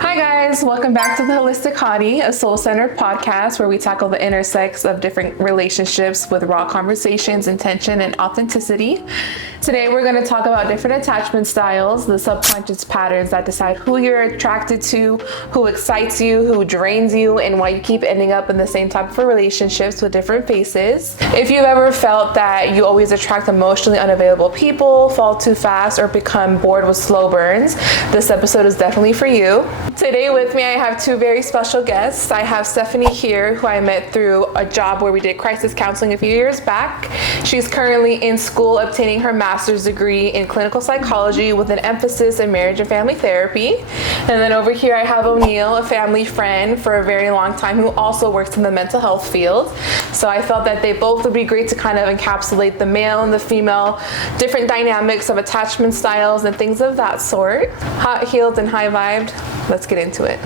Hi guys, welcome back to the Holistic Hottie, a soul-centered podcast where we tackle the intersects of different relationships with raw conversations, intention, and authenticity. Today we're going to talk about different attachment styles, the subconscious patterns that decide who you're attracted to, who excites you, who drains you, and why you keep ending up in the same type of relationships with different faces. If you've ever felt that you always attract emotionally unavailable people, fall too fast, or become bored with slow burns, this episode is definitely for you. Today with me I have two very special guests. I have Stephanie here, who I met through a job where we did crisis counseling a few years back. She's currently in school obtaining her master's degree in clinical psychology with an emphasis in marriage and family therapy. And then over here I have O'Neill, a family friend for a very long time who also works in the mental health field. So I felt that they both would be great to kind of encapsulate the male and the female, different dynamics of attachment styles and things of that sort. Hot, healed, and high vibed. Let's get into it.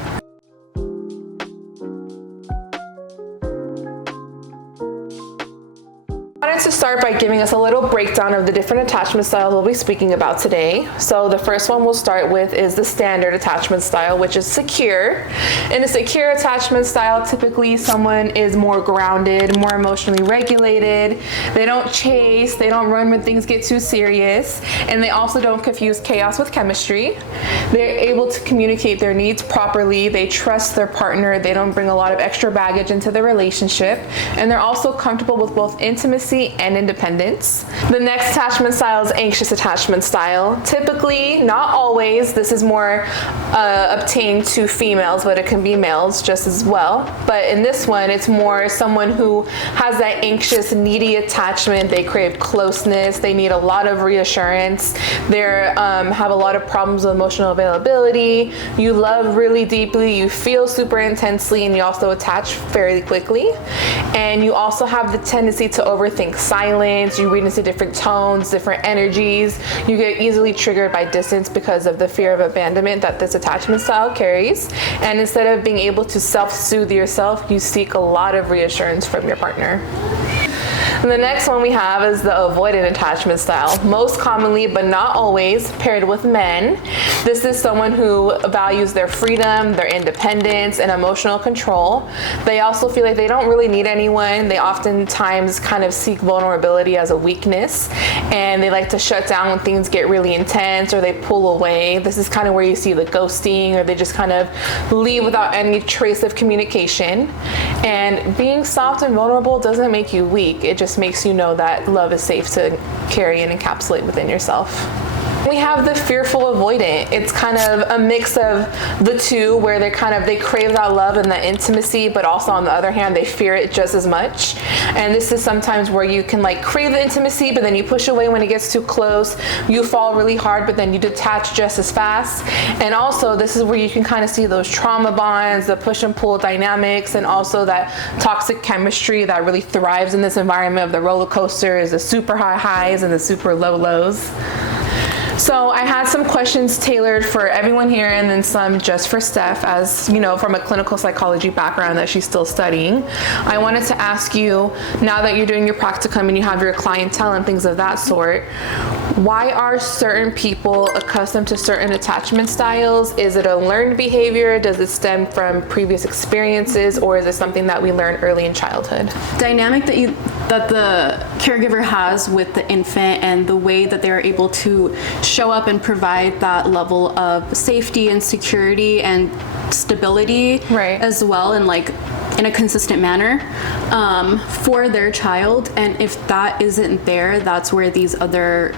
I wanted to start by giving us a little breakdown of the different attachment styles we'll be speaking about today. So the first one we'll start with is the standard attachment style, which is secure. In a secure attachment style, typically someone is more grounded, more emotionally regulated. They don't chase, they don't run when things get too serious, and they also don't confuse chaos with chemistry. They're able to communicate their needs properly. They trust their partner. They don't bring a lot of extra baggage into the relationship, and they're also comfortable with both intimacy and independence. The next attachment style is anxious attachment style. Typically, not always, this is more obtained to females, but it can be males just as well. But in this one, it's more someone who has that anxious, needy attachment. They crave closeness. They need a lot of reassurance. They have a lot of problems with emotional availability. You love really deeply. You feel super intensely, and you also attach fairly quickly. And you also have the tendency to overthink silence. You read into different tones, different energies. You get easily triggered by distance because of the fear of abandonment that this attachment style carries. And instead of being able to self-soothe yourself, you seek a lot of reassurance from your partner. And the next one we have is the avoidant attachment style. Most commonly, but not always, paired with men. This is someone who values their freedom, their independence, and emotional control. They also feel like they don't really need anyone. They oftentimes kind of seek vulnerability as a weakness, and they like to shut down when things get really intense or they pull away. This is kind of where you see the ghosting, or they just kind of leave without any trace of communication. And being soft and vulnerable doesn't make you weak. It just makes you know that love is safe to carry and encapsulate within yourself. We have the fearful avoidant. It's kind of a mix of the two, where they crave that love and that intimacy, but also on the other hand, they fear it just as much. And this is sometimes where you can crave the intimacy, but then you push away when it gets too close. You fall really hard, but then you detach just as fast. And also, this is where you can kind of see those trauma bonds, the push and pull dynamics, and also that toxic chemistry that really thrives in this environment of the roller coasters, the super high highs and the super low lows. So I had some questions tailored for everyone here, and then some just for Steph, as you know, from a clinical psychology background that she's still studying. I wanted to ask you, now that you're doing your practicum and you have your clientele and things of that sort, why are certain people accustomed to certain attachment styles? Is it a learned behavior? Does it stem from previous experiences, or is it something that we learn early in childhood? Dynamic that the caregiver has with the infant, and the way that they're able to show up and provide that level of safety and security and stability, right, as well, and in a consistent manner for their child. And if that isn't there, that's where these other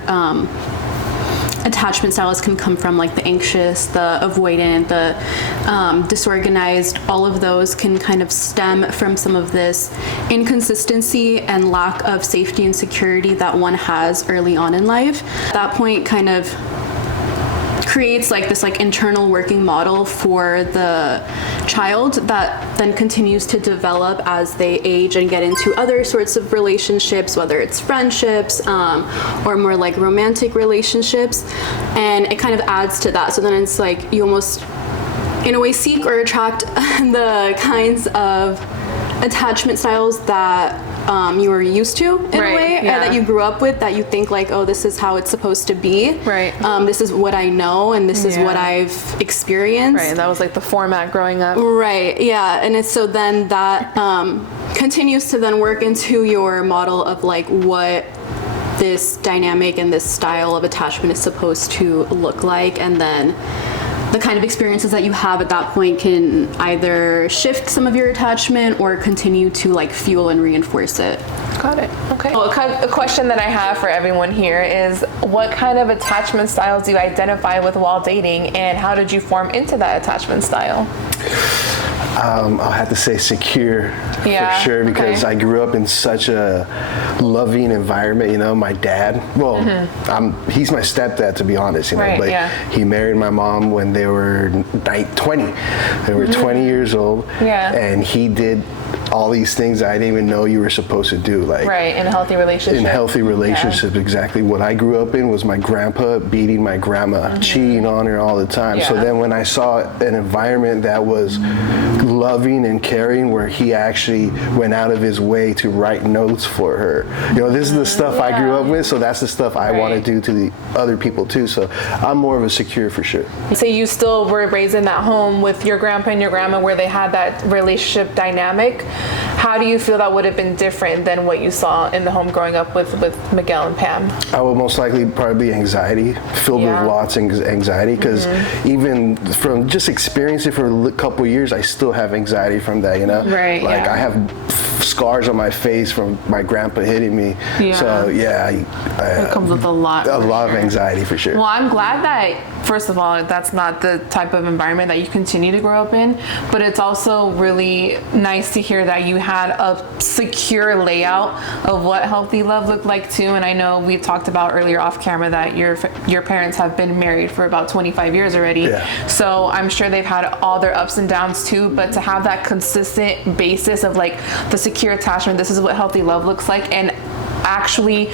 attachment styles can come from, like the anxious, the avoidant, the disorganized. All of those can kind of stem from some of this inconsistency and lack of safety and security that one has early on in life. At that point kind of creates this internal working model for the child that then continues to develop as they age and get into other sorts of relationships, whether it's friendships or more romantic relationships, and it kind of adds to that. So then it's you almost in a way seek or attract the kinds of attachment styles that you were used to in Right, a way, yeah. or that you grew up with, that you think like, oh, this is how it's supposed to be. Right. This is what I know, and this is Yeah. what I've experienced. Right, and that was like the format growing up. Right, yeah, and it's so then that continues to then work into your model of like what this dynamic and this style of attachment is supposed to look like, and then the kind of experiences that you have at that point can either shift some of your attachment or continue to like fuel and reinforce it. Got it. Okay. Well, a question that I have for everyone here is, what kind of attachment styles do you identify with while dating, and how did you form into that attachment style? I'll have to say secure, Yeah, for sure, because okay. I grew up in such a loving environment. You know, my dad, well, he's my stepdad, to be honest, you know, Right, but yeah. he married my mom when they were 20. They were 20 years old, Yeah. and he did all these things I didn't even know you were supposed to do, like Right, in a healthy relationship. in healthy relationships. Exactly what I grew up in was my grandpa beating my grandma, cheating on her all the time. So Yeah. then when I saw an environment that was loving and caring, where he actually went out of his way to write notes for her, you know, this is the stuff I grew up with, so that's the stuff I want to Right. do to the other people too. So I'm more of a secure for sure. So you still were raised in that home with your grandpa and your grandma where they had that relationship dynamic. How do you feel that would have been different than what you saw in the home growing up with Miguel and Pam? I would most likely probably be anxiety, filled Yeah. with lots of anxiety, because even from just experiencing it for a couple years, I still have anxiety from that, you know? Right, Like yeah. I have scars on my face from my grandpa hitting me. Yeah. So yeah, It comes with a lot. a for lot of sure. anxiety for sure. Well, I'm glad that, first of all, that's not the type of environment that you continue to grow up in, but it's also really nice to hear that you had a secure layout of what healthy love looked like too. And I know we talked about earlier off camera that your parents have been married for about 25 years already. Yeah. So I'm sure they've had all their ups and downs too, but to have that consistent basis of like the secure attachment, this is what healthy love looks like, and actually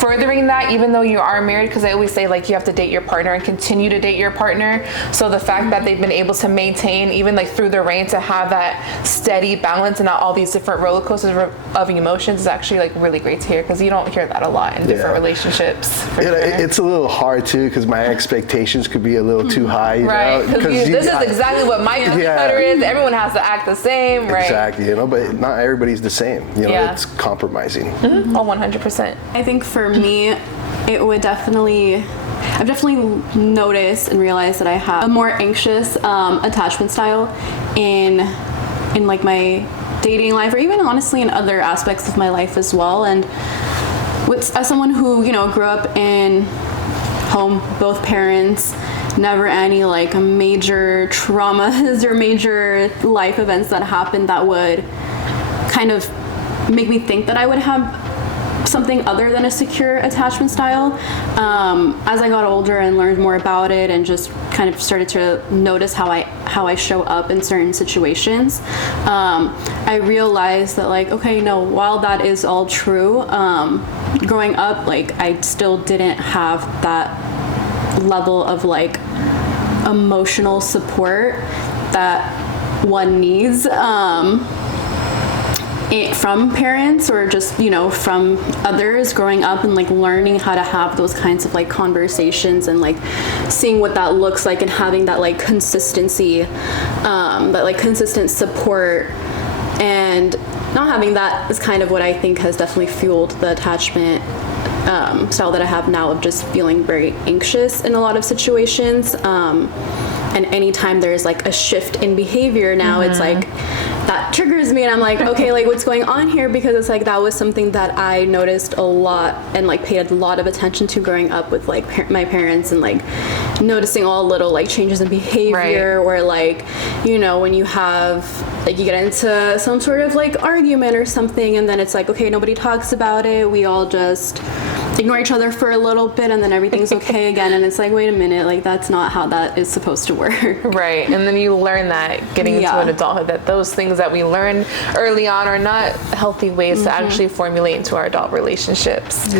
furthering that even though you are married, because I always say like you have to date your partner and continue to date your partner. So the fact that they've been able to maintain even like through the rain to have that steady balance and not all these different roller coasters of emotions is actually like really great to hear, because you don't hear that a lot in different relationships. For sure. It's a little hard too, because my expectations could be a little too high. You Right, know? because this is exactly what my cookie cutter is. Everyone has to act the same, right? Exactly, you know, but not everybody's the same. You know, Yeah. it's compromising. Oh, 100%. I think for me, it would I've definitely noticed and realized that I have a more anxious attachment style in like my dating life, or even honestly in other aspects of my life as well. And as someone who, you know, grew up in home, both parents, never any like major traumas or major life events that happened that would kind of make me think that I would have something other than a secure attachment style. As I got older and learned more about it and just kind of started to notice how I show up in certain situations, I realized that like, okay, no, while that is all true, growing up, like I still didn't have that level of like emotional support that one needs from parents, or just, you know, from others growing up, and like learning how to have those kinds of like conversations and like seeing what that looks like, and having that like consistency, that like consistent support, and not having that is kind of what I think has definitely fueled the attachment style that I have now, of just feeling very anxious in a lot of situations. And anytime there's like a shift in behavior now, it's like that triggers me, and I'm like, okay, like what's going on here? Because it's like that was something that I noticed a lot and like paid a lot of attention to growing up with like my parents, and like noticing all little like changes in behavior, or like, you know, when you have like you get into some sort of like argument or something, and then it's like, okay, nobody talks about it, we all just ignore each other for a little bit, and then everything's okay again, and it's like, wait a minute, like that's not how that is supposed to work. Right, and then you learn that getting into an adulthood, that those things that we learn early on are not healthy ways to actually formulate into our adult relationships.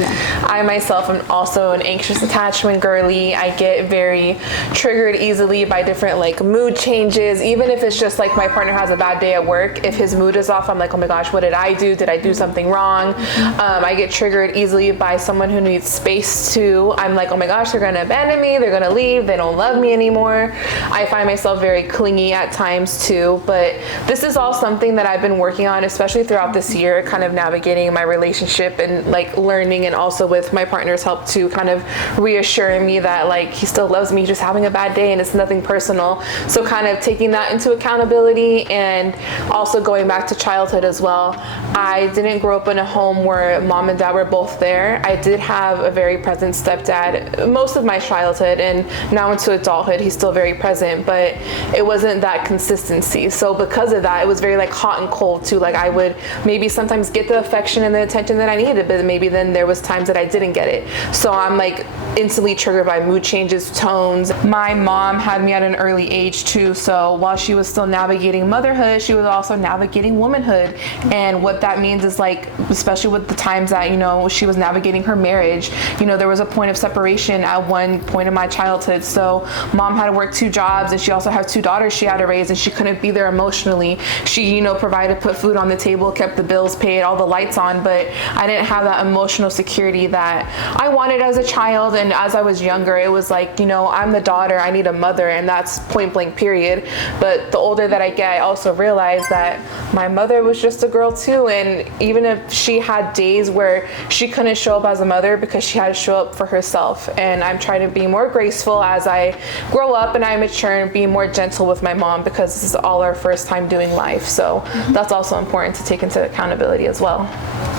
I myself am also an anxious attachment girly. I get very triggered easily by different like mood changes. Even if it's just like my partner has a bad day at work, if his mood is off, I'm like, oh my gosh, what did I do? Did I do something wrong? I get triggered easily by someone who needs space too. I'm like, oh my gosh, they're gonna abandon me, they're gonna leave, they don't love me anymore. I find myself very clingy at times too, but this is all something that I've been working on, especially throughout this year, kind of navigating my relationship and like learning, and also with my partner's help to kind of reassuring me that like he still loves me, just having a bad day and it's nothing personal. So kind of taking that into accountability, and also going back to childhood as well. I didn't grow up in a home where mom and dad were both there. I did have a very present stepdad most of my childhood, and now into adulthood he's still very present, but it wasn't that consistency. So because of that, it was very like hot and cold too. Like I would maybe sometimes get the affection and the attention that I needed, but maybe then there was times that I didn't get it. So I'm like instantly triggered by mood changes, tones. My mom had me at an early age too, so while she was still navigating motherhood, she was also navigating womanhood. And what that means is like, especially with the times that, you know, she was navigating her marriage, you know, there was a point of separation at one point in my childhood. So mom had to work 2 jobs, and she also had 2 daughters she had to raise, and she couldn't be there emotionally. She, you know, provided, put food on the table, kept the bills paid, all the lights on, but I didn't have that emotional security that I wanted as a child. And as I was younger, it was like, you know, I'm the daughter, I need a mother, and that's point blank period. But the older that I get, I also realize that my mother was just a girl too, and even if she had days where she couldn't show up as a mother because she had to show up for herself. And I'm trying to be more graceful as I grow up and I mature, and be more gentle with my mom, because this is all our first time doing life. So that's also important to take into accountability as well.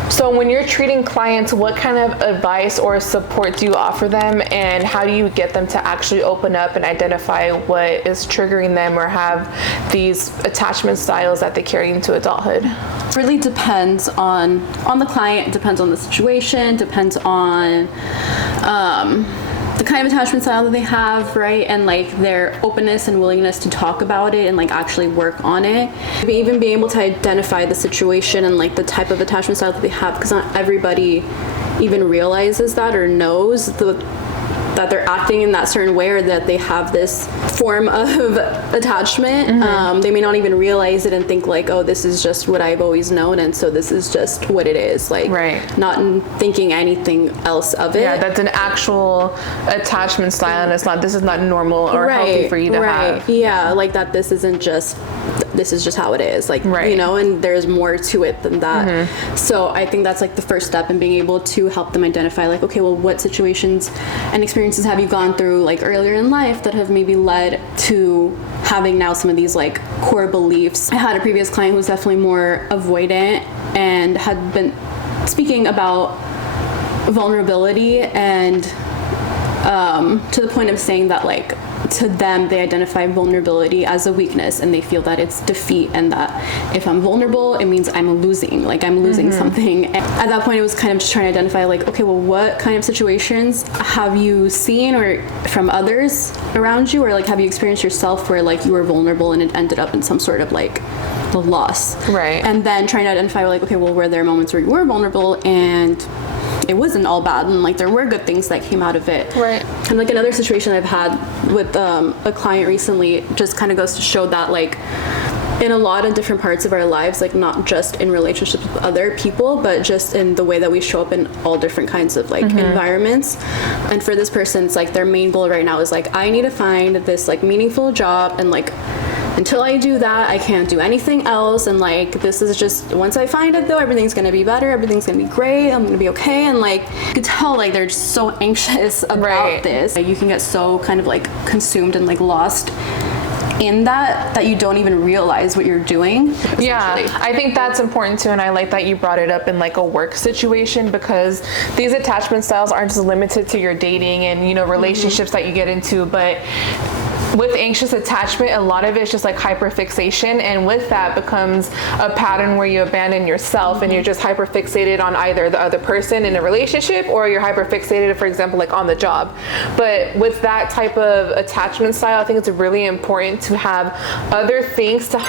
So when you're treating clients, what kind of advice or support do you offer them, and how do you get them to actually open up and identify what is triggering them or have these attachment styles that they carry into adulthood? It really depends on the client, depends on the situation, depends on the kind of attachment style that they have, right? And like their openness and willingness to talk about it and like actually work on it. Even being able to identify the situation and like the type of attachment style that they have, because not everybody even realizes that or knows that they're acting in that certain way, or that they have this form of attachment. They may not even realize it and think like, oh, this is just what I've always known, and so this is just what it is. Like, not thinking anything else of it. Yeah, that's an actual attachment style, and this is not normal or healthy for you to have. Yeah, like that this is just how it is. Like, you know, and there's more to it than that. So I think that's like the first step in being able to help them identify like, okay, well, what situations and experiences have you gone through like earlier in life that have maybe led to having now some of these like core beliefs. I had a previous client who was definitely more avoidant and had been speaking about vulnerability, and to the point of saying that like to them they identify vulnerability as a weakness, and they feel that it's defeat, and that if I'm vulnerable it means I'm losing something. And at that point it was kind of just trying to identify like, okay, well, what kind of situations have you seen or from others around you, or like have you experienced yourself where like you were vulnerable and it ended up in some sort of like the loss, and then trying to identify like, okay, well, were there moments where you were vulnerable and it wasn't all bad, and like there were good things that came out of it. And like another situation I've had with a client recently just kind of goes to show that like in a lot of different parts of our lives, like not just in relationships with other people, but just in the way that we show up in all different kinds of like environments. And for this person, it's like their main goal right now is like, I need to find this like meaningful job, and like until I do that, I can't do anything else. And like, this is just, once I find it though, everything's gonna be better, everything's gonna be great, I'm gonna be okay. And like, you can tell like they're just so anxious about this. Like, you can get so kind of like consumed and like lost in that you don't even realize what you're doing. Yeah, I think that's important too, and I like that you brought it up in like a work situation, because these attachment styles aren't just limited to your dating and, you know, relationships that you get into, but with anxious attachment, a lot of it's just like hyperfixation, and with that becomes a pattern where you abandon yourself and you're just hyperfixated on either the other person in a relationship, or you're hyperfixated, for example, like on the job. But with that type of attachment style, I think it's really important to have other things to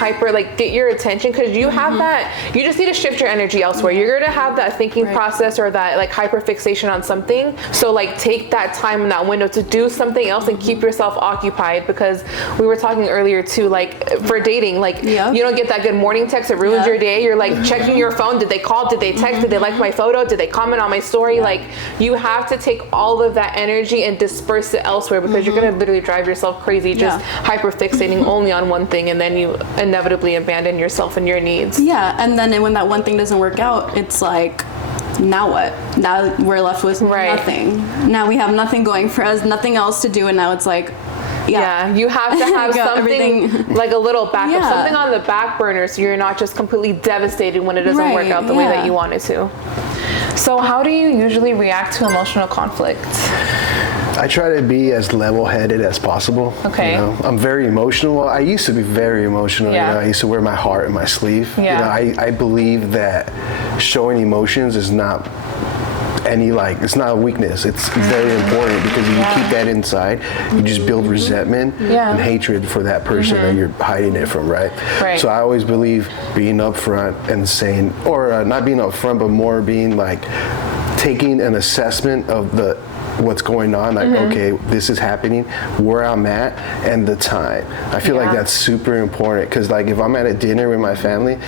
get your attention, because you have that, you just need to shift your energy elsewhere. You're going to have that thinking process or that like hyperfixation on something. So like take that time in that window to do something else and keep yourself occupied, because we were talking earlier too, like for dating, like you don't get that good morning text, it ruins your day. You're like checking your phone. Did they call? Did they text? Did they like my photo? Did they comment on my story? Like you have to take all of that energy and disperse it elsewhere, because you're going to literally drive yourself crazy just hyperfixating only on one thing, and then you inevitably abandon yourself and your needs. Yeah, and then when that one thing doesn't work out, it's like, now what? Now we're left with nothing. Now we have nothing going for us, nothing else to do, and now it's like, you have to have something like a little backup, something on the back burner, so you're not just completely devastated when it doesn't work out the way that you want it to. So how do you usually react to emotional conflict? I try to be as level-headed as possible. Okay. You know, I'm very emotional. I used to be very emotional. Yeah. You know, I used to wear my heart in my sleeve. Yeah. You know, I believe that showing emotions is not it's not a weakness. It's very important, because if you keep that inside, you just build resentment and hatred for that person that you're hiding it from, right? So I always believe being upfront and saying, or not being upfront, but more being like taking an assessment of what's going on, like okay, this is happening, where I'm at, and the time. I feel like that's super important, because like if I'm at a dinner with my family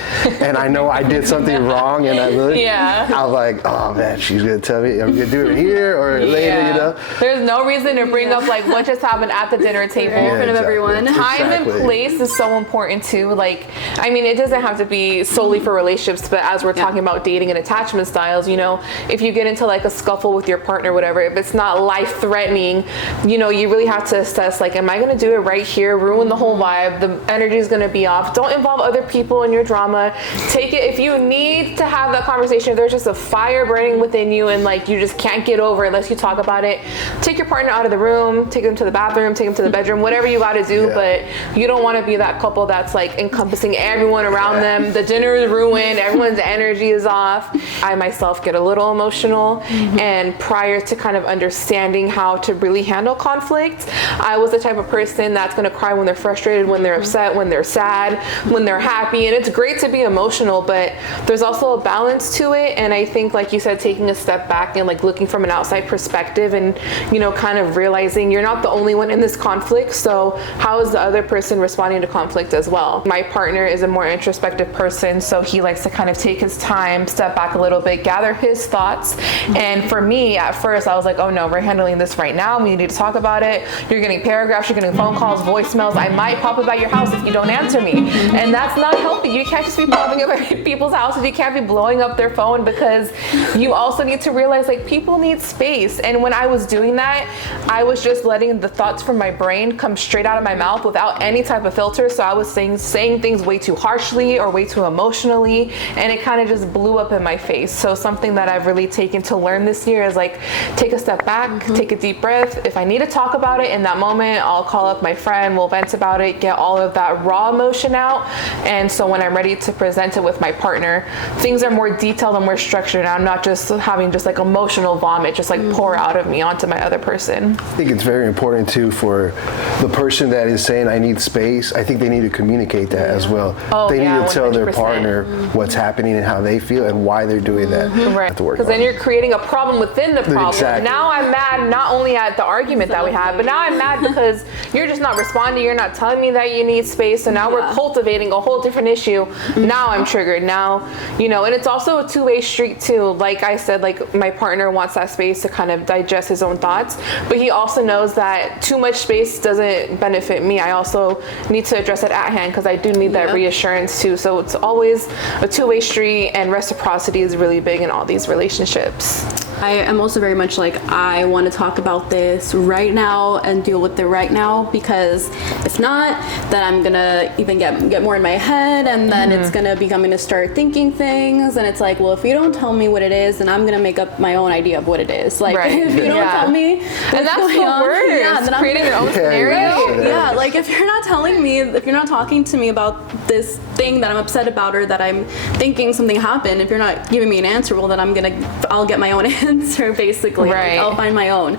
and I know I did something wrong, and I'm like, oh man, she's gonna tell me I'm gonna do it here or later, you know. There's no reason to bring up like what just happened at the dinner table in front of everyone. Time and place is so important too. Like, I mean, it doesn't have to be solely for relationships, but as we're talking about dating and attachment styles, you know, if you get into like a scuffle with your partner, whatever, if it's not life-threatening, you know, you really have to assess, like, am I going to do it right here, ruin the whole vibe, the energy is going to be off. Don't involve other people in your drama. Take it, if you need to have that conversation, if there's just a fire burning within you and like you just can't get over it unless you talk about it, take your partner out of the room, take them to the bathroom, take them to the bedroom, whatever you got to do. But you don't want to be that couple that's like encompassing everyone around them. The dinner is ruined, everyone's energy is off. I myself get a little emotional, and prior to kind of understanding how to really handle conflict, I was the type of person that's going to cry when they're frustrated, when they're upset, when they're sad, when they're happy. And it's great to be emotional, but there's also a balance to it. And I think, like you said, taking a step back and like looking from an outside perspective and, you know, kind of realizing you're not the only one in this conflict. So how is the other person responding to conflict as well? My partner is a more introspective person, so he likes to kind of take his time, step back a little bit, gather his thoughts. And for me, at first, I was like, oh no, we're handling this right now. We need to talk about it. You're getting paragraphs, you're getting phone calls, voicemails. I might pop up at your house if you don't answer me. And that's not healthy. You can't just be popping up at people's houses. You can't be blowing up their phone, because you also need to realize like people need space. And when I was doing that, I was just letting the thoughts from my brain come straight out of my mouth without any type of filter. So I was saying things way too harshly or way too emotionally, and it kind of just blew up in my face. So something that I've really taken to learn this year is like, take a step back, take a deep breath. If I need to talk about it in that moment, I'll call up my friend, we'll vent about it, get all of that raw emotion out. And so when I'm ready to present it with my partner, things are more detailed and more structured. I'm not just having just like emotional vomit, just like pour out of me onto my other person. I think it's very important too for the person that is saying I need space. I think they need to communicate that as well. They need to tell 100%. Their partner what's happening and how they feel and why they're doing that. Right. Because then you're creating a problem within the problem. Exactly. Now I'm mad not only at the argument that we had, but now I'm mad because you're just not responding. You're not telling me that you need space. So now we're cultivating a whole different issue. Now I'm triggered. Now, you know, and it's also a two-way street too. Like I said, like my partner wants that space to kind of digest his own thoughts, but he also knows that too much space doesn't benefit me. I also need to address it at hand, because I do need that reassurance too. So it's always a two-way street, and reciprocity is really big in all these relationships. I am also very much like, I want to talk about this right now and deal with it right now, because if not, then I'm gonna even get more in my head, and then it's gonna be, I'm gonna start thinking things, and it's like, well, if you don't tell me what it is, then I'm gonna make up my own idea of what it is. Like, if you don't tell me, and that's the worst. Then creating your own scenario. Yeah, like if you're not telling me, if you're not talking to me about this thing that I'm upset about, or that I'm thinking something happened, if you're not giving me an answer, well, then I'll get my own answer, basically. Right. Like, I'll find my own.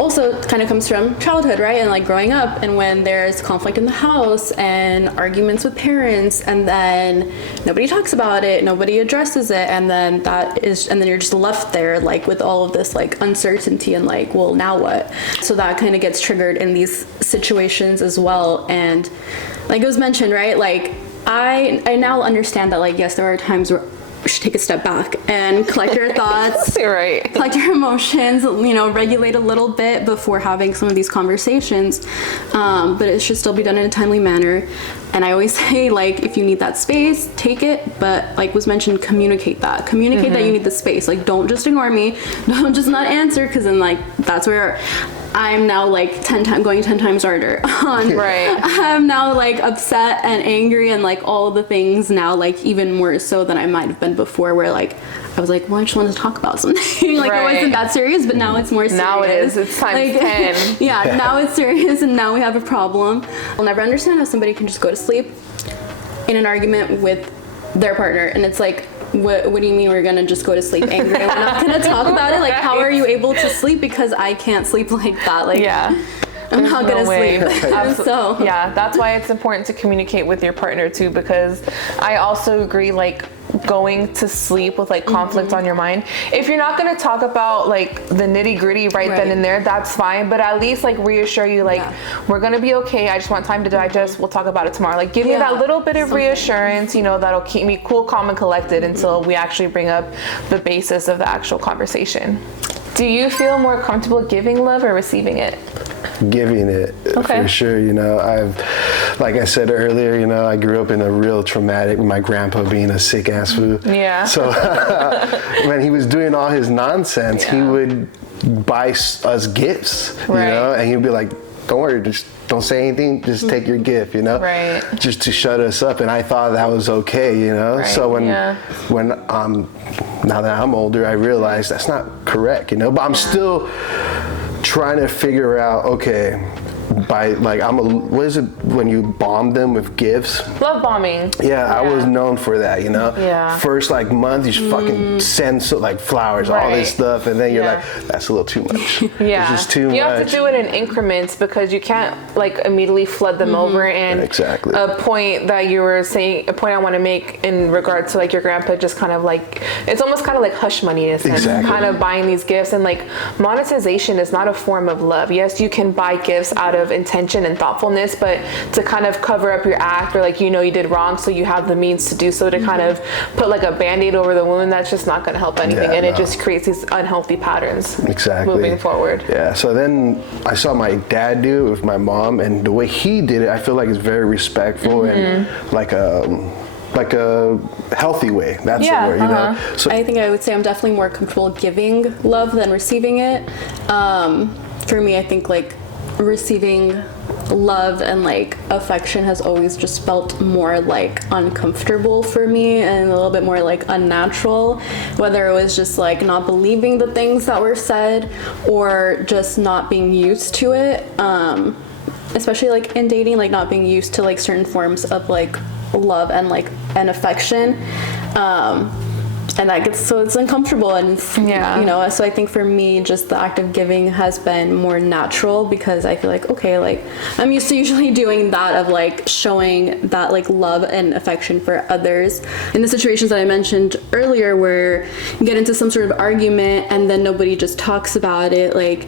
Also, it kind of comes from childhood, right? And like growing up, and when there's conflict in the house and arguments with parents, and then nobody talks about it, nobody addresses it, and then you're just left there like with all of this like uncertainty and like, well, now what? So that kind of gets triggered in these situations as well. And like it was mentioned, right? Like I now understand that, like, yes, there are times where you should take a step back and collect your thoughts, right. collect your emotions, regulate a little bit before having some of these conversations. But it should still be done in a timely manner. And I always say, like, if you need that space, take it. But like was mentioned, communicate that. Communicate that you need the space. Like, don't just ignore me. Don't just not answer, because then like that's where I'm now like going 10 times harder on. Right. I'm now like upset and angry and like all the things now, like even more so than I might have been before, where like I was like, well, I just wanted to talk about something. Like it wasn't that serious, but now it's more serious. Now it is. It's times 10. Yeah, now it's serious, and now we have a problem. I'll never understand how somebody can just go to sleep in an argument with their partner, and it's like, what do you mean we're gonna just go to sleep angry and we're not gonna talk about it? Like, how are you able to sleep? Because I can't sleep like that. Like, I'm not gonna sleep. So yeah, that's why it's important to communicate with your partner too, because I also agree, like, going to sleep with like conflict on your mind, if you're not going to talk about like the nitty gritty right then and there, that's fine, but at least like reassure you, like, we're going to be okay, I just want time to digest, we'll talk about it tomorrow. Like, give me that little bit of reassurance, that'll keep me cool, calm, and collected until we actually bring up the basis of the actual conversation. Do you feel more comfortable giving love or receiving it? Giving it, for sure. Like I said earlier, I grew up in a real traumatic, my grandpa being a sick ass fool. Yeah. So when he was doing all his nonsense, he would buy us gifts, and he'd be like, don't worry, just don't say anything, just take your gift, Right. just to shut us up. And I thought that was okay, Right. So when now that I'm older, I realize that's not correct, but I'm still trying to figure out, okay, by like, what is it when you bomb them with gifts? Love bombing. Yeah, I was known for that, Yeah. First like month, you just fucking send like flowers, all this stuff, and then you're like, that's a little too much. Yeah. It's just too much. You have to do it in increments, because you can't like immediately flood them over. And exactly. A point that you were saying, a point I want to make in regard to like your grandpa, just kind of like, it's almost kind of like hush money in a sense. Exactly. Kind of buying these gifts, and like monetization is not a form of love. Yes, you can buy gifts out of intention and thoughtfulness, but to kind of cover up your act, or like, you did wrong, so you have the means to do so, to kind of put like a band-aid over the wound, that's just not going to help anything. It just creates these unhealthy patterns moving forward. Yeah, so then I saw my dad do it with my mom, and the way he did it, I feel like it's very respectful and like a healthy way. That's the word, So I think I would say I'm definitely more comfortable giving love than receiving it. For me, I think like receiving love and like affection has always just felt more like uncomfortable for me, and a little bit more like unnatural, whether it was just like not believing the things that were said, or just not being used to it, especially like in dating, like not being used to like certain forms of like love and like an affection, and that gets, so it's uncomfortable, and so I think for me, just the act of giving has been more natural, because I feel like, okay, like I'm used to usually doing that, of like showing that like love and affection for others. In the situations that I mentioned earlier, where you get into some sort of argument and then nobody just talks about it, like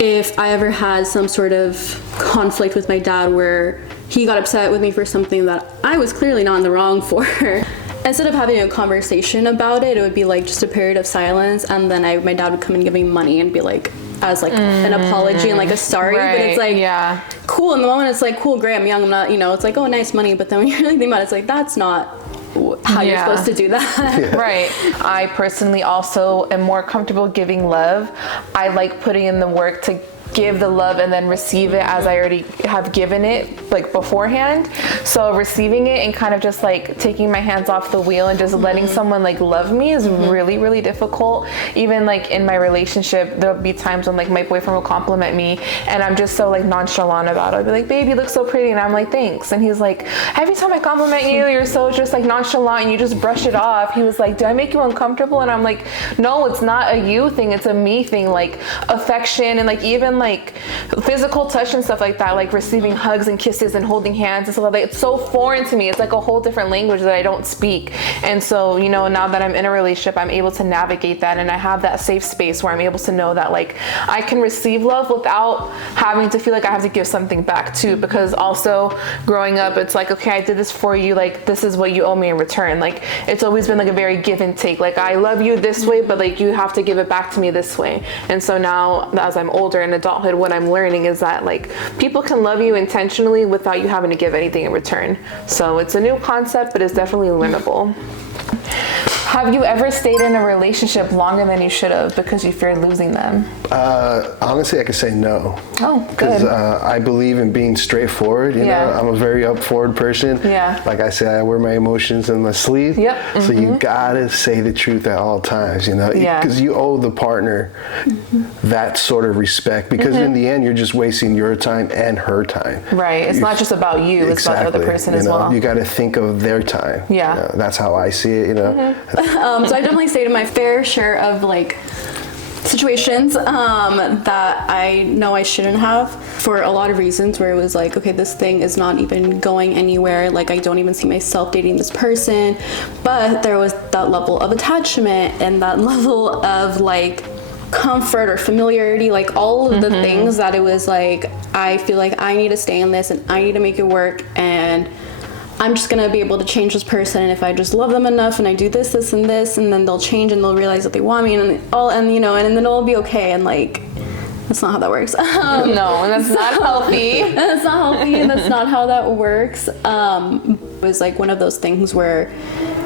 if I ever had some sort of conflict with my dad where he got upset with me for something that I was clearly not in the wrong for, instead of having a conversation about it, it would be like just a period of silence, and then my dad would come and give me money and be like, as like an apology and like a sorry, but it's like cool in the moment, it's like cool, great, I'm young, I'm not, it's like, oh, nice money, but then when you really think about it, it's like, that's not how you're supposed to do that. Right. I personally also am more comfortable giving love. I like putting in the work to give the love and then receive it as I already have given it like beforehand. So receiving it and kind of just like taking my hands off the wheel and just letting someone like love me is really, really difficult. Even like in my relationship, there'll be times when like my boyfriend will compliment me and I'm just so like nonchalant about it. I'll be like, babe, you look so pretty. And I'm like, thanks. And he's like, every time I compliment you, you're so just like nonchalant and you just brush it off. He was like, do I make you uncomfortable? And I'm like, no, it's not a you thing. It's a me thing. Like affection and like even like physical touch and stuff like that, like receiving hugs and kisses and holding hands and stuff like that. It's so foreign to me. It's like a whole different language that I don't speak. And so, you know, now that I'm in a relationship, I'm able to navigate that and I have that safe space where I'm able to know that like I can receive love without having to feel like I have to give something back too. Because also growing up, it's like, okay, I did this for you. Like, this is what you owe me in return. Like, it's always been like a very give and take. Like, I love you this way, but like you have to give it back to me this way. And so now as I'm older in adulthood, what I'm learning is that like people can love you intentionally without you having to give anything in return. So it's a new concept, but it's definitely learnable. Have you ever stayed in a relationship longer than you should have because you feared losing them? Honestly, I could say no. Oh, good. Because I believe in being straightforward. You know, I'm a very upforward person. Yeah. Like I said, I wear my emotions in my sleeve. Yep. So you gotta say the truth at all times. You know, because you owe the partner that sort of respect. Because in the end, you're just wasting your time and her time. Right. It's not just about you. It's about the other person as well. You got to think of their time. Yeah. You know, that's how I see it. You know. So I definitely stayed in my fair share of like situations that I know I shouldn't have for a lot of reasons, where it was like, okay, this thing is not even going anywhere. Like, I don't even see myself dating this person. But there was that level of attachment and that level of like comfort or familiarity, like all of the things that it was like, I feel like I need to stay in this and I need to make it work, and I'm just gonna be able to change this person, and if I just love them enough and I do this, this, and this, and then they'll change and they'll realize that they want me, and you know, and then it'll be okay. And like, that's not how that works. No, and that's not healthy. That's not healthy, and that's not how that works. It was like one of those things where,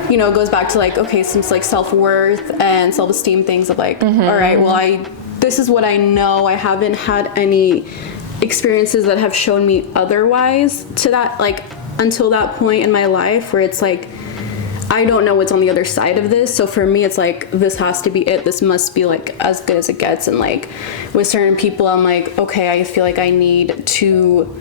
you know, it goes back to like, okay, since like self-worth and self-esteem things of like, all right, well, this is what I know. I haven't had any experiences that have shown me otherwise to that, like, until that point in my life where it's like, I don't know what's on the other side of this. So for me, it's like, this has to be it. This must be like as good as it gets. And like with certain people, I'm like, okay, I feel like I need to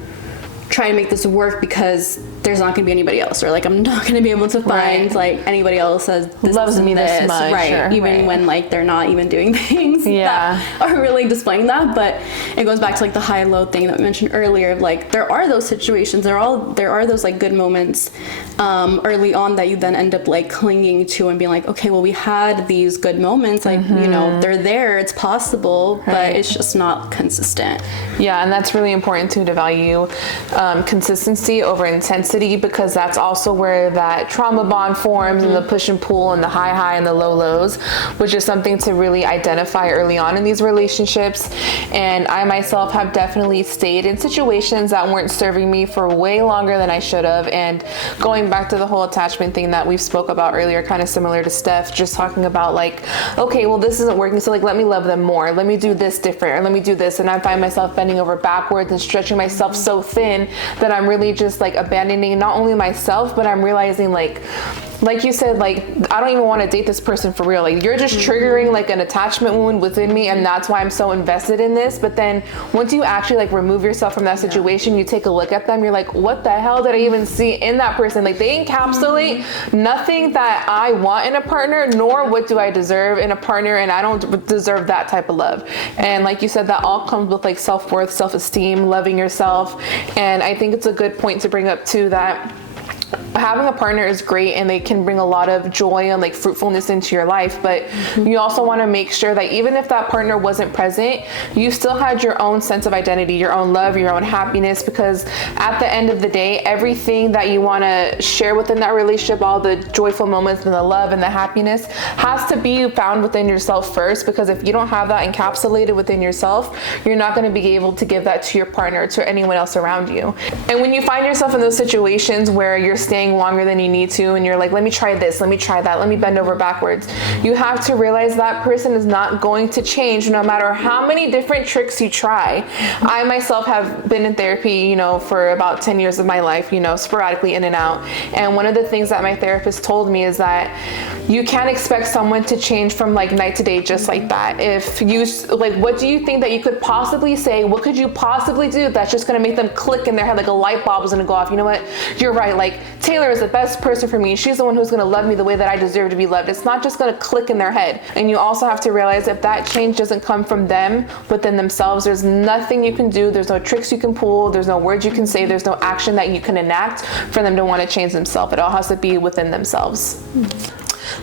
try and make this work because there's not going to be anybody else, or like I'm not going to be able to find like anybody else that loves me this much, right? Even when like they're not even doing things that are really displaying that. But it goes back to like the high-low thing that we mentioned earlier. Of like, there are those situations, there are those like good moments early on that you then end up like clinging to and being like, okay, well, we had these good moments, like you know, they're there, it's possible, but it's just not consistent. Yeah, and that's really important too, to value consistency over intensity, because that's also where that trauma bond forms, and the push and pull and the high and the lows, which is something to really identify early on in these relationships. And I myself have definitely stayed in situations that weren't serving me for way longer than I should have. And going back to the whole attachment thing that we spoke about earlier, kind of similar to Steph, just talking about like, okay, well, this isn't working, so like, let me love them more, let me do this different, or let me do this. And I find myself bending over backwards and stretching myself so thin that I'm really just like abandoning not only myself, but I'm realizing like you said, like, I don't even want to date this person for real. Like, you're just triggering like an attachment wound within me, and that's why I'm so invested in this. But then once you actually like remove yourself from that situation, you take a look at them, you're like, what the hell did I even see in that person? Like, they encapsulate nothing that I want in a partner, nor what do I deserve in a partner, and I don't deserve that type of love. And like you said, that all comes with like self-worth, self-esteem, loving yourself. And I think it's a good point to bring up too, that having a partner is great and they can bring a lot of joy and like fruitfulness into your life, but you also want to make sure that even if that partner wasn't present, you still had your own sense of identity, your own love, your own happiness, because at the end of the day, everything that you want to share within that relationship, all the joyful moments and the love and the happiness, has to be found within yourself first, because if you don't have that encapsulated within yourself, you're not going to be able to give that to your partner or to anyone else around you. And when you find yourself in those situations where you're standing staying longer than you need to, and you're like, let me try this, let me try that, let me bend over backwards. You have to realize that person is not going to change no matter how many different tricks you try. I myself have been in therapy, for about 10 years of my life, sporadically in and out. And one of the things that my therapist told me is that you can't expect someone to change from like night to day just like that. If you, like, what do you think that you could possibly say? What could you possibly do that's just going to make them click in their head, like a light bulb is going to go off? You know what? You're right. Like, Taylor is the best person for me. She's the one who's going to love me the way that I deserve to be loved. It's not just going to click in their head. And you also have to realize if that change doesn't come from them within themselves, there's nothing you can do. There's no tricks you can pull. There's no words you can say. There's no action that you can enact for them to want to change themselves. It all has to be within themselves.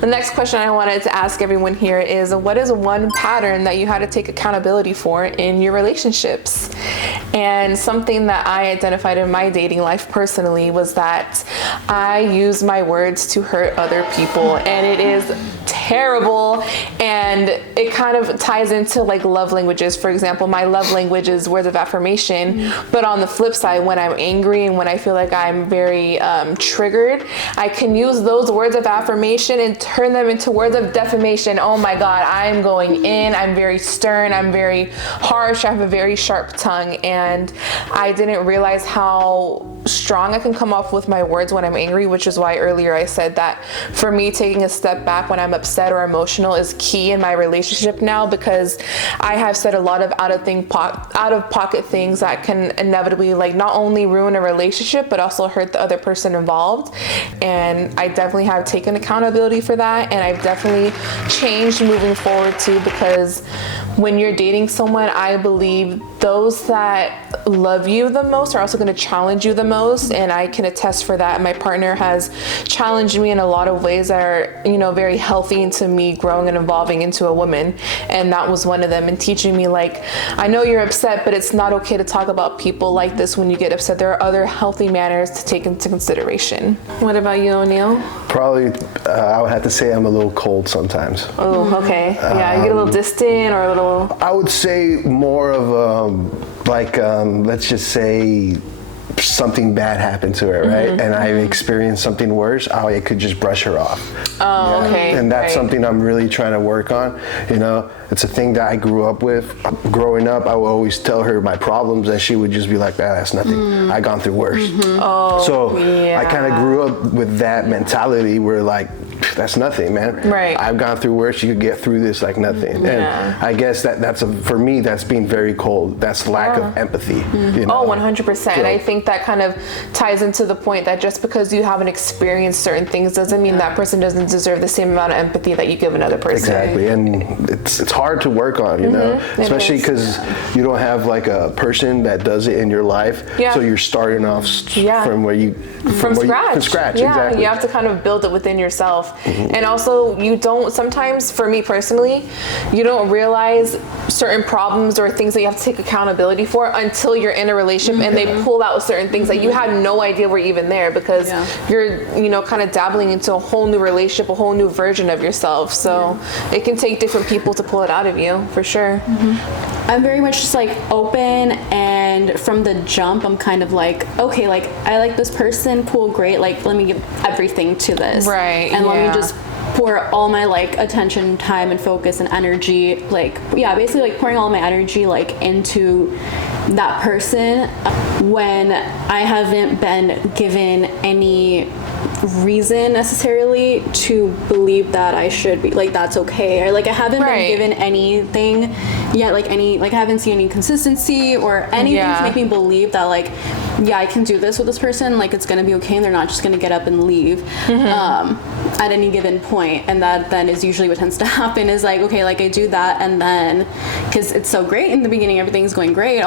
The next question I wanted to ask everyone here is, what is one pattern that you had to take accountability for in your relationships? And something that I identified in my dating life personally was that I use my words to hurt other people, and it is terrible. And it kind of ties into like love languages. For example, my love language is words of affirmation, but on the flip side, when I'm angry and when I feel like I'm very triggered, I can use those words of affirmation and turn them into words of defamation. Oh my God, I'm going in, I'm very stern, I'm very harsh, I have a very sharp tongue, and I didn't realize how strong I can come off with my words when I'm angry, which is why earlier I said that for me, taking a step back when I'm upset or emotional is key in my relationship now, because I have said a lot of out of pocket things that can inevitably like not only ruin a relationship but also hurt the other person involved. And I definitely have taken accountability for that, and I've definitely changed moving forward too, because when you're dating someone, I believe those that love you the most are also going to challenge you the most, and I can attest for that. My partner has challenged me in a lot of ways that are, very healthy into me growing and evolving into a woman, and that was one of them, and teaching me like, I know you're upset, but it's not okay to talk about people like this when you get upset. There are other healthy manners to take into consideration. What about you, O'Neill? Probably, I would have to say I'm a little cold sometimes. Oh, okay. Yeah, you get a little distant or a little... I would say more of let's just say something bad happened to her, right? And I experienced something worse, I could just brush her off. Oh, okay. And that's something I'm really trying to work on. It's a thing that I grew up with. Growing up, I would always tell her my problems, and she would just be like, that's nothing. I've gone through worse. I kind of grew up with that mentality where like, that's nothing, man. Right. I've gone through worse. You could get through this like nothing. Yeah. And I guess for me, that's being very cold. That's lack of empathy. Oh, 100%. And I think that kind of ties into the point that just because you haven't experienced certain things doesn't mean that person doesn't deserve the same amount of empathy that you give another person. Exactly. And it's hard to work on, especially because you don't have like a person that does it in your life. Yeah. So you're starting off from scratch. Yeah, exactly. You have to kind of build it within yourself. And also you don't, sometimes for me personally, you don't realize certain problems or things that you have to take accountability for until you're in a relationship and they pull out certain things that you had no idea were even there, because you're, kind of dabbling into a whole new relationship, a whole new version of yourself. So it can take different people to pull it out of you, for sure. I'm very much just like open, and from the jump I'm kind of like, okay, like I like this person, cool, great, like let me give everything to this, right? And let me just pour all my like attention, time, and focus and energy, basically like pouring all my energy like into that person when I haven't been given any reason necessarily to believe that I should be like, that's okay, or like I haven't been given anything yet, I haven't seen any consistency or anything to make me believe that like, I can do this with this person, like it's gonna be okay and they're not just gonna get up and leave at any given point. And that then is usually what tends to happen, is like, okay, like I do that, and then because it's so great in the beginning, everything's going great,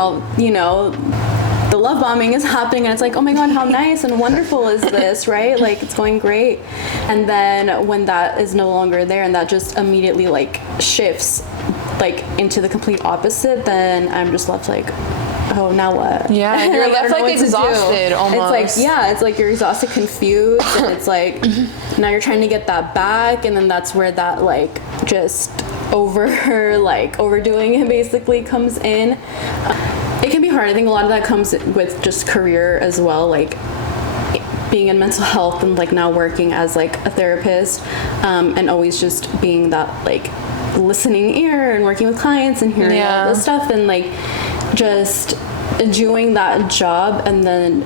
the love bombing is happening, and it's like, oh my God, how nice and wonderful is this, right? Like it's going great. And then when that is no longer there and that just immediately like shifts like into the complete opposite, then I'm just left like, oh, now what? Yeah, you're left like exhausted almost. It's like you're exhausted, confused, and it's like now you're trying to get that back, and then that's where that like just overdoing it basically comes in. It can be hard. I think a lot of that comes with just career as well. Like being in mental health and like now working as like a therapist, and always just being that like listening ear and working with clients and hearing all this stuff and like just doing that job. And then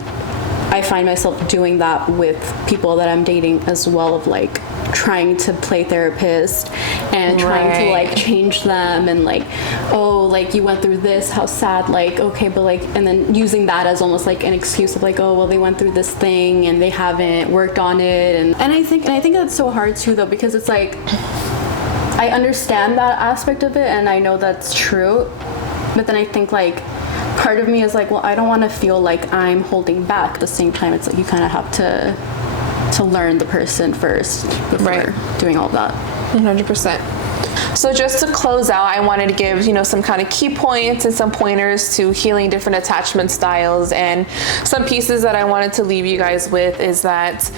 I find myself doing that with people that I'm dating as well, of like trying to play therapist and trying to like change them and like, oh, like you went through this, how sad, like, okay, but like, and then using that as almost like an excuse of like, oh, well, they went through this thing and they haven't worked on it. And I think that's so hard too though, because it's like, I understand that aspect of it and I know that's true, but then I think like part of me is like, well, I don't want to feel like I'm holding back. At the same time, it's like you kind of have to learn the person first before doing all that. 100%. So just to close out, I wanted to give, some kind of key points and some pointers to healing different attachment styles. And some pieces that I wanted to leave you guys with is that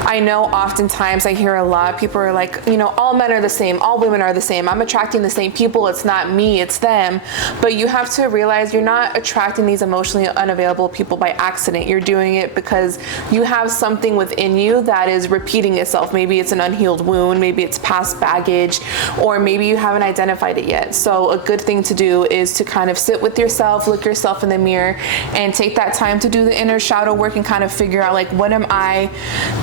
I know oftentimes I hear a lot, people are like, all men are the same, all women are the same, I'm attracting the same people, it's not me, it's them. But you have to realize you're not attracting these emotionally unavailable people by accident. You're doing it because you have something within you that is repeating itself. Maybe it's an unhealed wound, maybe it's past baggage, or maybe you haven't identified it yet. So a good thing to do is to kind of sit with yourself, look yourself in the mirror, and take that time to do the inner shadow work and kind of figure out like, what am I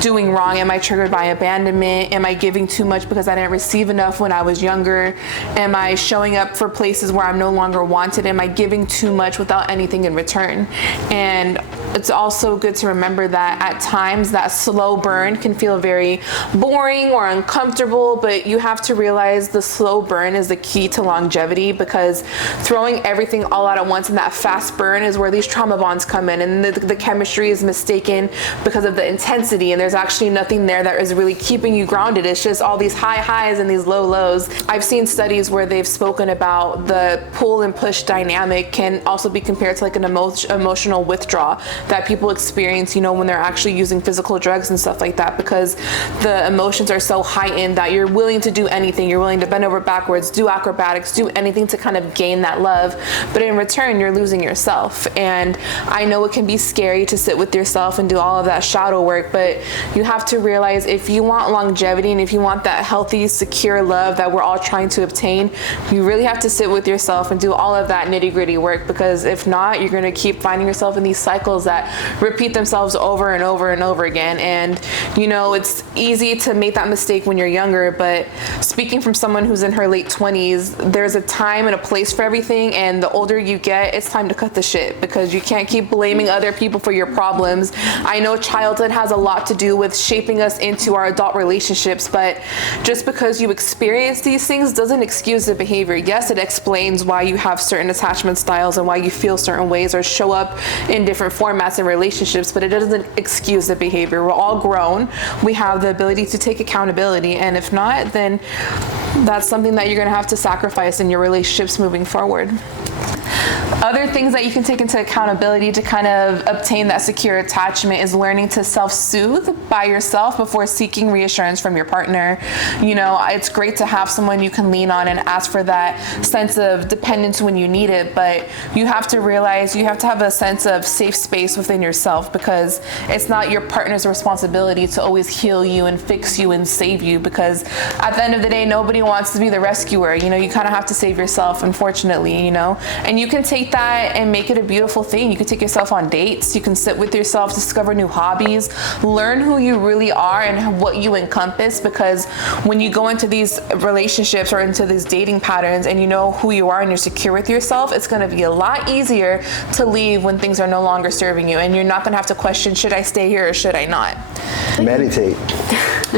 doing wrong? Am I triggered by abandonment? Am I giving too much because I didn't receive enough when I was younger? Am I showing up for places where I'm no longer wanted? Am I giving too much without anything in return? And it's also good to remember that at times that slow burn can feel very boring or uncomfortable, but you have to realize the slow burn is the key to longevity, because throwing everything all out at once in that fast burn is where these trauma bonds come in, and the chemistry is mistaken because of the intensity, and there's actually nothing there that is really keeping you grounded. It's just all these high highs and these low lows. I've seen studies where they've spoken about the pull and push dynamic can also be compared to like an emotional withdrawal that people experience, when they're actually using physical drugs and stuff like that, because the emotions are so heightened that you're willing to do anything. You're willing to bend over backwards, do acrobatics, do anything to kind of gain that love. But in return, you're losing yourself. And I know it can be scary to sit with yourself and do all of that shadow work, but you have to realize if you want longevity and if you want that healthy, secure love that we're all trying to obtain, you really have to sit with yourself and do all of that nitty-gritty work, because if not, you're going to keep finding yourself in these cycles that repeat themselves over and over and over again. And it's easy to make that mistake when you're younger, but speaking from someone who's in her late 20s, there's a time and a place for everything, and the older you get, it's time to cut the shit, because you can't keep blaming other people for your problems. I know childhood has a lot to do with shaping us into our adult relationships, but just because you experience these things doesn't excuse the behavior. Yes, it explains why you have certain attachment styles and why you feel certain ways or show up in different formats in relationships, but it doesn't excuse the behavior. We're all grown. We have the ability to take accountability, and if not, then that's something that you're going to have to sacrifice in your relationships moving forward. Other things that you can take into accountability to kind of obtain that secure attachment is learning to self-soothe by yourself before seeking reassurance from your partner. It's great to have someone you can lean on and ask for that sense of dependence when you need it, but you have to realize you have to have a sense of safe space within yourself, because it's not your partner's responsibility to always heal you and fix you and save you, because at the end of the day, nobody wants to be the rescuer. You kind of have to save yourself, unfortunately, and you can take that and make it a beautiful thing. You can take yourself on dates, you can sit with yourself, discover new hobbies, learn who you really are and what you encompass, because when you go into these relationships or into these dating patterns and you know who you are and you're secure with yourself, it's going to be a lot easier to leave when things are no longer serving you, and you're not going to have to question, should I stay here or should I not? Meditate.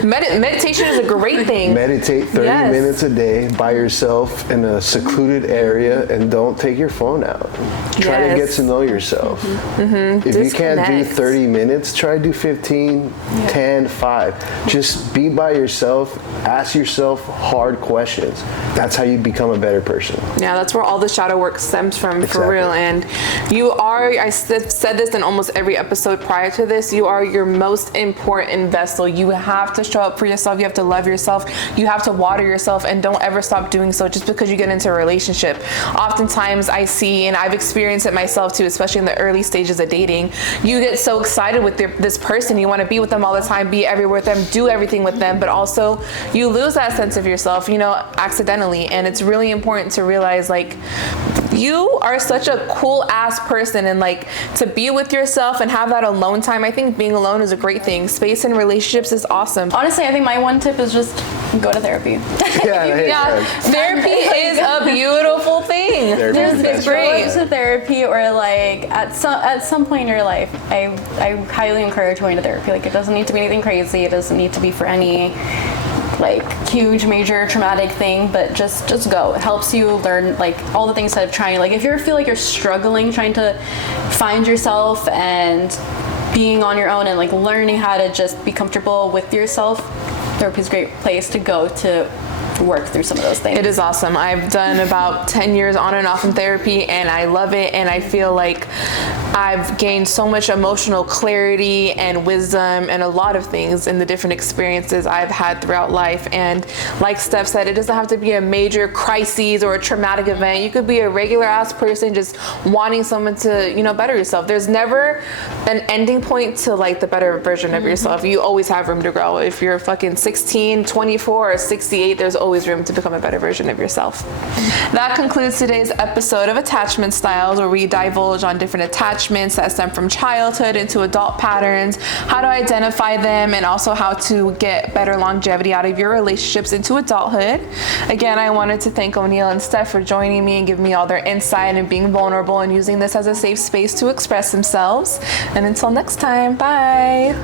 Meditation is a great thing. Meditate 30 minutes a day by yourself in a secluded area, and don't take your phone out. Try to get to know yourself. If you can't do 30 minutes, try to do 15, 10, 5. Just be by yourself. Ask yourself hard questions. That's how you become a better person. Yeah, that's where all the shadow work stems from, for real. And you are, I said this in almost every episode prior to this, you are your most important vessel. You have to show up for yourself. You have to love yourself. You have to water yourself, and don't ever stop doing so just because you get into a relationship. Oftentimes I see, and I've experienced it myself too, especially in the early stages of dating, you get so excited with this person. You want to be with them all the time, be everywhere with them, do everything with them, but also you lose that sense of yourself, accidentally. And it's really important to realize, like, you are such a cool ass person, and like, to be with yourself and have that alone time. I think being alone is a great thing. Space in relationships is awesome. Honestly, I think my one tip is just go to therapy. Yeah, therapy is a beautiful thing. It's great. Go to therapy, or like at some point in your life, I highly encourage going to therapy. Like, it doesn't need to be anything crazy. It doesn't need to be for any like huge major traumatic thing, but just go. It helps you learn like all the things that I'm trying. Like, if you feel like you're struggling trying to find yourself and being on your own and like learning how to just be comfortable with yourself, therapy is a great place to go to work through some of those things. It is awesome. I've done about 10 years on and off in therapy, and I love it, and I feel like I've gained so much emotional clarity and wisdom and a lot of things in the different experiences I've had throughout life. And like Steph said, it doesn't have to be a major crisis or a traumatic event. You could be a regular ass person just wanting someone to, better yourself. There's never an ending point to like the better version of yourself. You always have room to grow. If you're fucking 16, 24, or 68, there's always room to become a better version of yourself. That concludes today's episode of Attachment Styles, where we divulge on different attachments that stem from childhood into adult patterns, how to identify them, and also how to get better longevity out of your relationships into adulthood. Again, I wanted to thank O'Neill and Steph for joining me and giving me all their insight and being vulnerable and using this as a safe space to express themselves. And until next time, bye.